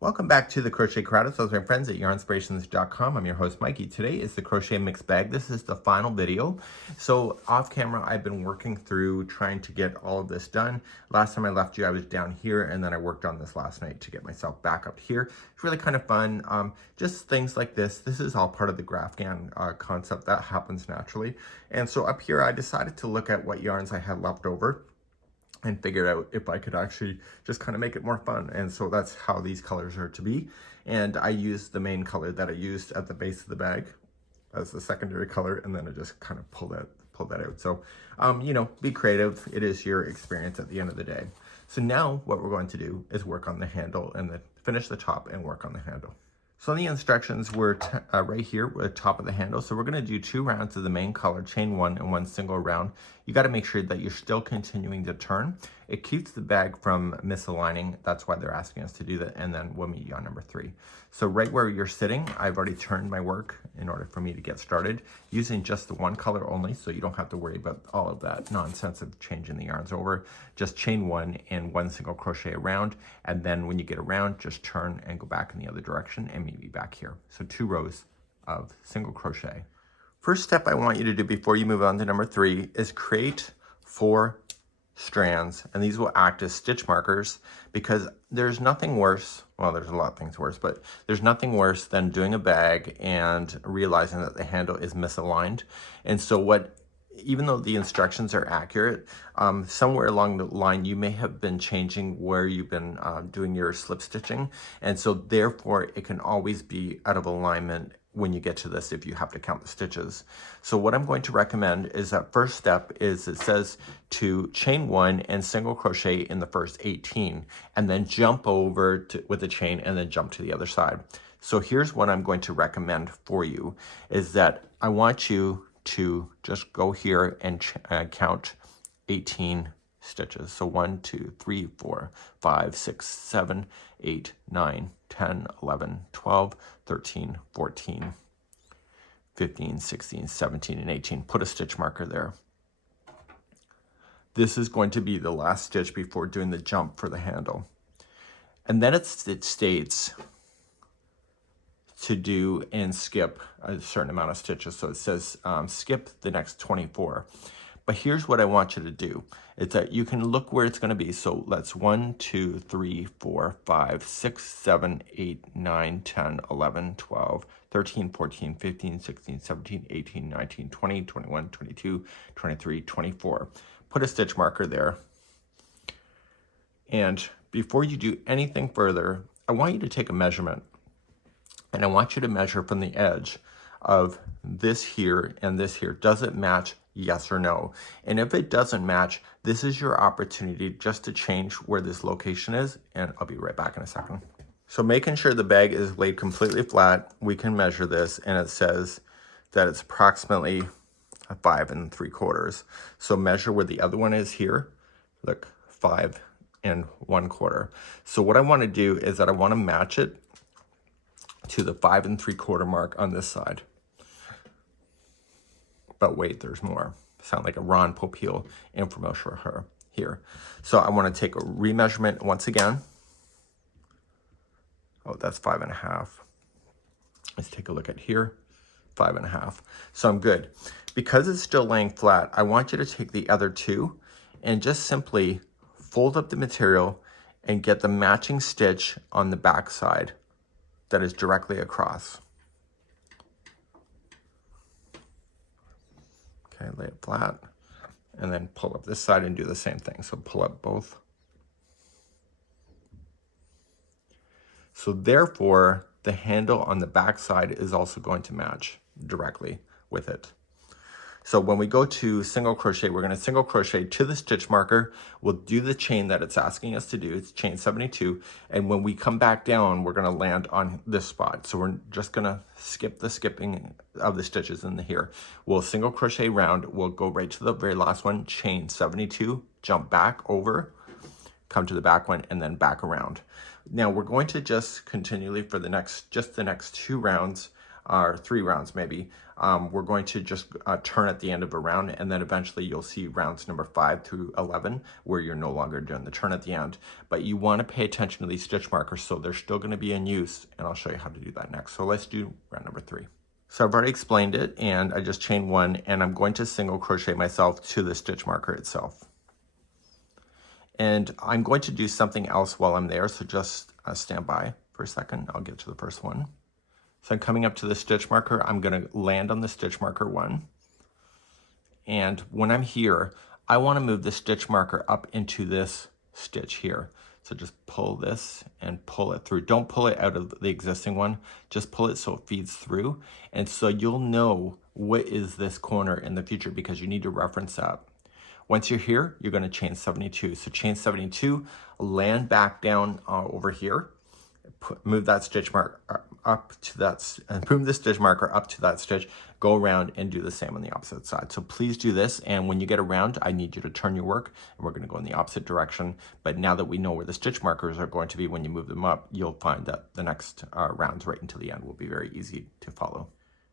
Welcome back to the Crochet Crowd. So my friends at yarnspirations.com. I'm your host, Mikey. Today is the crochet mix bag. This is the final video. So off camera, I've been working through trying to get all of this done. Last time I left you, I was down here, and then I worked on this last night to get myself back up here. It's really kind of fun. Just things like this. This is all part of the Grafgan concept that happens naturally. And so up here, I decided to look at what yarns I had left over and figured out if I could actually just kind of make it more fun. And so that's how these colors are to be. And I used the main color that I used at the base of the bag as the secondary color, and then I just kind of pulled that out. So, you know, be creative. It is your experience at the end of the day. So now what we're going to do is work on the handle and then finish the top and work on the handle. So the instructions were right here at the top of the handle. So we're going to do 2 rounds of the main color, chain 1 and 1 single round. You got to make sure that you're still continuing to turn. It keeps the bag from misaligning. That's why they're asking us to do that. And then we'll meet you on number 3. So right where you're sitting, I've already turned my work in order for me to get started using just the 1 color only. So you don't have to worry about all of that nonsense of changing the yarns over. Just chain 1 and 1 single crochet around. And then when you get around, just turn and go back in the other direction and meet me back here. So 2 rows of single crochet. First step I want you to do before you move on to number 3 is create 4 strands, and these will act as stitch markers, because there's nothing worse, well, there's a lot of things worse, but there's nothing worse than doing a bag and realizing that the handle is misaligned. And so even though the instructions are accurate, somewhere along the line you may have been changing where you've been doing your slip stitching, and so therefore it can always be out of alignment when you get to this if you have to count the stitches. So what I'm going to recommend is that first step is, it says to chain 1 and single crochet in the first 18, and then jump over with the chain and then jump to the other side. So here's what I'm going to recommend for you, is that I want you to just go here and count 18 stitches. So 1, 2, 3, 4, 5, 6, 7, 8, 9, 10, 11, 12, 13, 14, 15, 16, 17, and 18. Put a stitch marker there. This is going to be the last stitch before doing the jump for the handle. And then it states to do and skip a certain amount of stitches. So it says skip the next 24. But here's what I want you to do. It's that you can look where it's going to be. So let's 1, 2, 3, 4, 5, 6, 7, 8, 9, 10, 11, 12, 13, 14, 15, 16, 17, 18, 19, 20, 21, 22, 23, 24. Put a stitch marker there. And before you do anything further, I want you to take a measurement. And I want you to measure from the edge of this here and this here. Does it match? Yes or no? And if it doesn't match, this is your opportunity just to change where this location is, and I'll be right back in a second. So making sure the bag is laid completely flat, we can measure this, and it says that it's approximately 5 3/4. So measure where the other one is here. Look, 5 1/4. So what I want to do is that I want to match it to the 5 3/4 mark on this side. But wait, there's more. Sound like a Ron Popeil infomercial here. So I want to take a remeasurement once again. Oh, that's 5 1/2. Let's take a look at here. 5 1/2. So I'm good. Because it's still laying flat, I want you to take the other 2 and just simply fold up the material and get the matching stitch on the back side that is directly across. Okay, lay it flat, and then pull up this side and do the same thing. So pull up both. So therefore, the handle on the back side is also going to match directly with it. So when we go to single crochet, we're going to single crochet to the stitch marker. We'll do the chain that it's asking us to do. It's chain 72. And when we come back down, we're going to land on this spot. So we're just going to skip the skipping of the stitches in here. We'll single crochet round. We'll go right to the very last one, chain 72, jump back over, come to the back one, and then back around. Now we're going to just continually for the next 2 rounds or 3 rounds maybe, we're going to just turn at the end of a round, and then eventually you'll see rounds number 5 through 11 where you're no longer doing the turn at the end. But you want to pay attention to these stitch markers, so they're still going to be in use, and I'll show you how to do that next. So let's do round number 3. So I've already explained it, and I just chain 1, and I'm going to single crochet myself to the stitch marker itself. And I'm going to do something else while I'm there, so just stand by for a second. I'll get to the first one. So I'm coming up to the stitch marker. I'm going to land on the stitch marker 1. And when I'm here, I want to move the stitch marker up into this stitch here. So just pull this and pull it through. Don't pull it out of the existing one. Just pull it so it feeds through. And so you'll know what is this corner in the future, because you need to reference that. Once you're here, you're going to chain 72. So chain 72, land back down over here, move that stitch mark up to that, and move the stitch marker up to that stitch, go around and do the same on the opposite side. So please do this, and when you get around, I need you to turn your work, and we're going to go in the opposite direction. But now that we know where the stitch markers are going to be when you move them up, you'll find that the next rounds right until the end will be very easy to follow.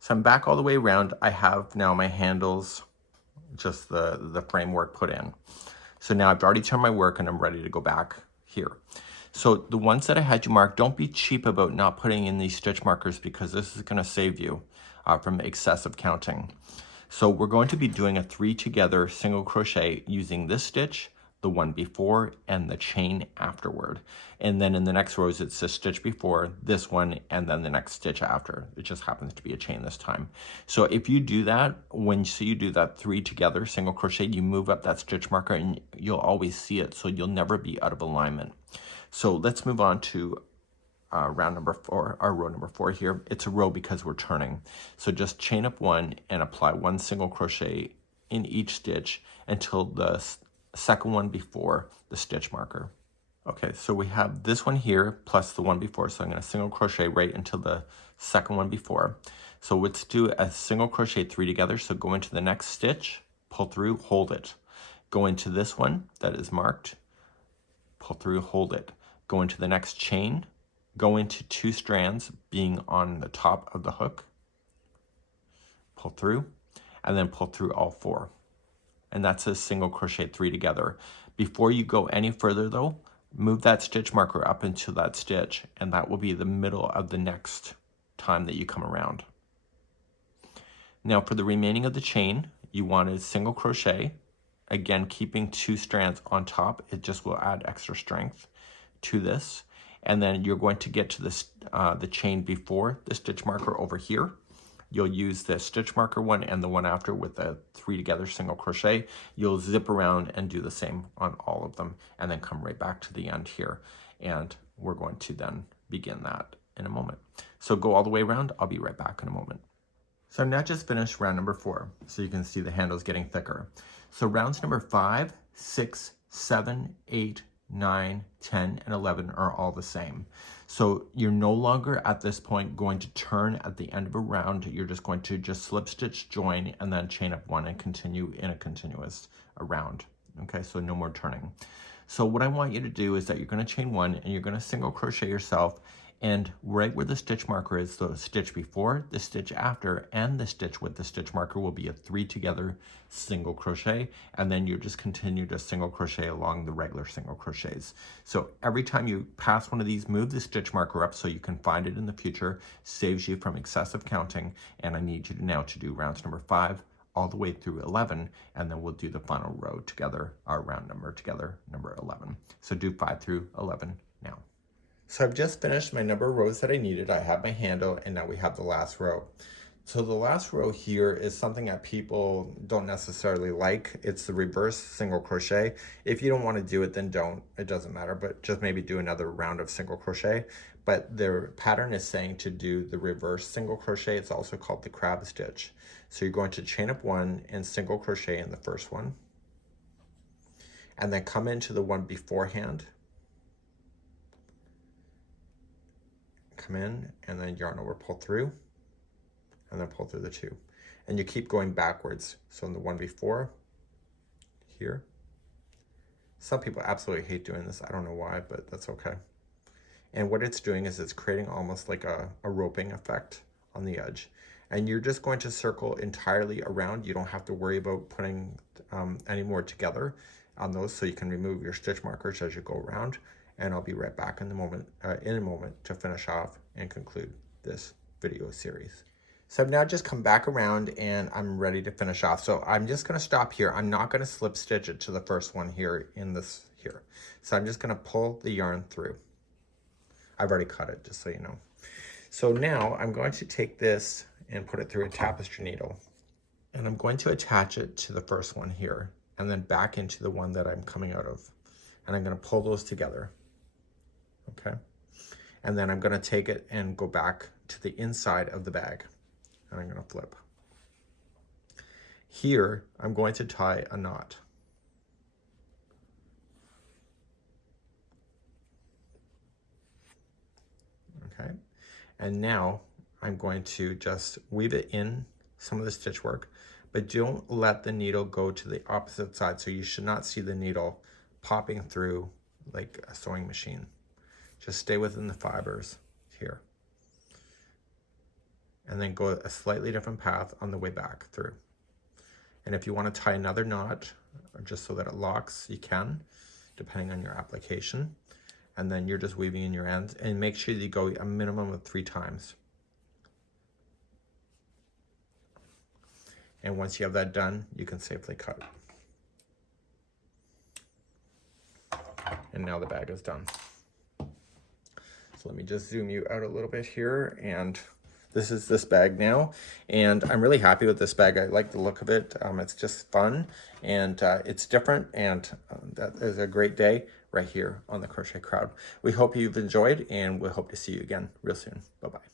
So I'm back all the way around. I have now my handles, just the framework put in. So now I've already turned my work and I'm ready to go back here. So the ones that I had you mark, don't be cheap about not putting in these stitch markers, because this is going to save you from excessive counting. So we're going to be doing a 3 together single crochet using this stitch, the one before, and the chain afterward. And then in the next rows, it's a stitch before, this one, and then the next stitch after. It just happens to be a chain this time. So if you do that, when you do that 3 together single crochet, you move up that stitch marker and you'll always see it, so you'll never be out of alignment. So let's move on to round number 4, our row number 4 here. It's a row because we're turning. So just chain up 1 and apply 1 single crochet in each stitch until the second one before the stitch marker. Okay, so we have this one here plus the one before, so I'm going to single crochet right until the second one before. So let's do a single crochet 3 together. So go into the next stitch, pull through, hold it. Go into this one that is marked, pull through, hold it. Go into the next chain, go into 2 strands being on the top of the hook, pull through, and then pull through all 4. And that's a single crochet 3 together. Before you go any further though, move that stitch marker up into that stitch, and that will be the middle of the next time that you come around. Now for the remaining of the chain, you want to single crochet, again keeping 2 strands on top. It just will add extra strength to this. And then you're going to get to this the chain before the stitch marker over here. You'll use the stitch marker one and the one after with a 3 together single crochet. You'll zip around and do the same on all of them, and then come right back to the end here. And we're going to then begin that in a moment. So go all the way around. I'll be right back in a moment. So I've now just finished round number 4. So you can see the handles getting thicker. So rounds number 5, 6, 7, 8, 9, 10, and 11 are all the same. So you're no longer at this point going to turn at the end of a round. You're just going to just slip stitch, join, and then chain up 1 and continue in a continuous round. Okay, so no more turning. So what I want you to do is that you're going to chain 1 and you're going to single crochet yourself, and right where the stitch marker is, the stitch before, the stitch after, and the stitch with the stitch marker will be a 3 together single crochet, and then you just continue to single crochet along the regular single crochets. So every time you pass one of these, move the stitch marker up so you can find it in the future, saves you from excessive counting. And I need you now to do rounds number 5 all the way through 11, and then we'll do the final row together, our round number together, number 11. So do 5 through 11 now. So I've just finished my number of rows that I needed. I have my handle, and now we have the last row. So the last row here is something that people don't necessarily like. It's the reverse single crochet. If you don't want to do it, then don't. It doesn't matter, but just maybe do another round of single crochet. But the pattern is saying to do the reverse single crochet. It's also called the crab stitch. So you're going to chain up 1 and single crochet in the first one, and then come into the one beforehand, come in, and then yarn over, pull through, and then pull through the 2. And you keep going backwards. So in the one before, here. Some people absolutely hate doing this. I don't know why, but that's okay. And what it's doing is it's creating almost like a roping effect on the edge. And you're just going to circle entirely around. You don't have to worry about putting any more together on those, so you can remove your stitch markers as you go around. And I'll be right back in a moment to finish off and conclude this video series. So I've now just come back around and I'm ready to finish off. So I'm just gonna stop here. I'm not gonna slip stitch it to the first one here in this here. So I'm just gonna pull the yarn through. I've already cut it, just so you know. So now I'm going to take this and put it through a tapestry needle. And I'm going to attach it to the first one here and then back into the one that I'm coming out of. And I'm gonna pull those together, okay? And then I'm gonna take it and go back to the inside of the bag. And I'm gonna flip. Here, I'm going to tie a knot. Okay, and now I'm going to just weave it in some of the stitch work, but don't let the needle go to the opposite side. So you should not see the needle popping through like a sewing machine. Just stay within the fibers here. And then go a slightly different path on the way back through. And if you want to tie another knot, just so that it locks, you can, depending on your application. And then you're just weaving in your ends, and make sure that you go a minimum of 3 times. And once you have that done, you can safely cut. And now the bag is done. So let me just zoom you out a little bit here, and this is this bag now, and I'm really happy with this bag. I like the look of it. It's just fun, and it's different, and that is a great day right here on the Crochet Crowd. We hope you've enjoyed, and we hope to see you again real soon. Bye-bye.